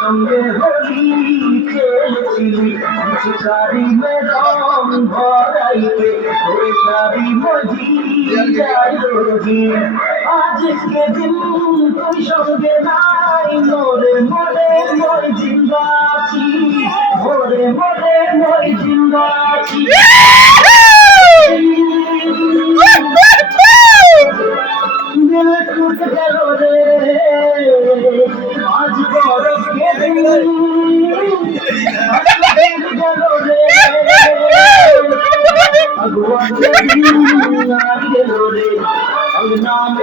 সঙ্গে হলি খেলছিলি শাড়ি মে রং ভরাইতে ওরে শাড়ি মজি যাইলি আজকে দিন তুই সঙ্গে নাই মোরে মোরে মই জিন্দা আছি মোরে মোরে মই জিন্দা আছি দিল টুট গেল রে আজ বড় কেঁদে গেল রে ভগবান গেল রে নাম